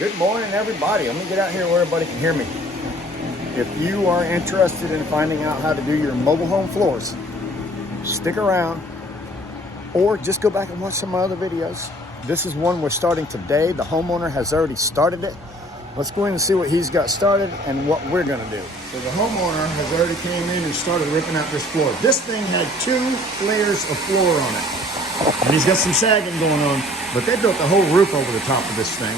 Good morning, everybody. Let me get out here where everybody can hear me. If you are interested in finding out how to do your mobile home floors, stick around or just go back and watch some of my other videos. This is one we're starting today. The homeowner has already started it. Let's go in and see what he's got started and what we're gonna do. So the homeowner has already came in and started ripping out this floor. This thing had 2 layers of floor on it. And he's got some sagging going on, but they built the whole roof over the top of this thing.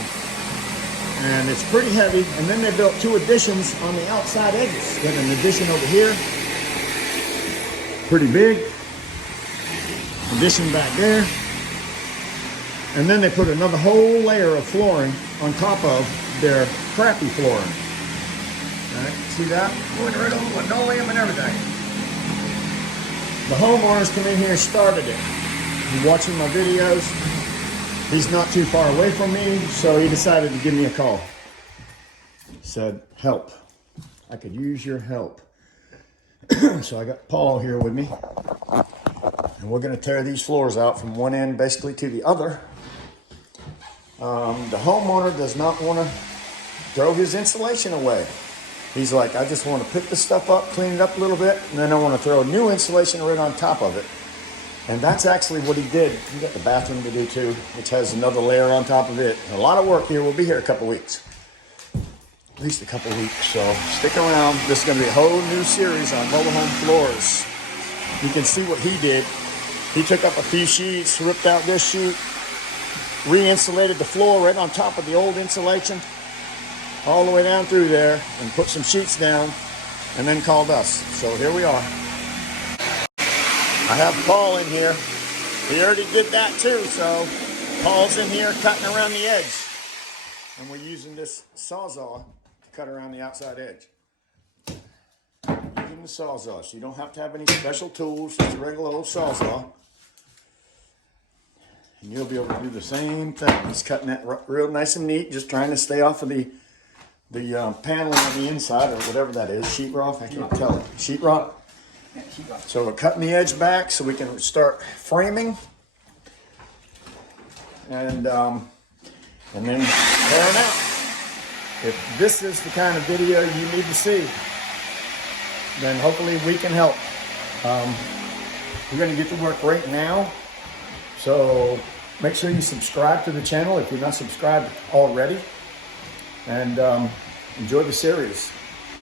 And it's pretty heavy. And then they built 2 additions on the outside edges. Got an addition over here, pretty big. Addition back there. And then they put another whole layer of flooring on top of their crappy flooring. All right, see that? Going right over linoleum and everything. The homeowners come in here and started it. He's watching my videos. He's not too far away from me, so he decided to give me a call. He said, help. I could use your help. So I got Paul here with me. And we're gonna tear these floors out from one end basically to the other. The homeowner does not wanna throw his insulation away. He's like, I just wanna pick the stuff up, clean it up a little bit, and then I wanna throw new insulation right on top of it. And that's actually what he did. We got the bathroom to do too, which has another layer on top of it. A lot of work here. We'll be here a couple weeks. At least a couple weeks. So stick around. This is going to be a whole new series on mobile home floors. You can see what he did. He took up a few sheets, ripped out this sheet, re-insulated the floor right on top of the old insulation, all the way down through there, and put some sheets down, and then called us. So here we are. I have Paul in here. He already did that too, so Paul's in here cutting around the edge. And we're using this Sawzall to cut around the outside edge. Using the Sawzall, so you don't have to have any special tools. It's a regular old Sawzall. And you'll be able to do the same thing. He's cutting that real nice and neat, just trying to stay off of the paneling on the inside, or whatever that is. Sheetrock? I can't tell it. Sheetrock? So we're cutting the edge back so we can start framing, and then tearing out. If this is the kind of video you need to see, then hopefully we can help. We're going to get to work right now, so make sure you subscribe to the channel if you're not subscribed already, and enjoy the series.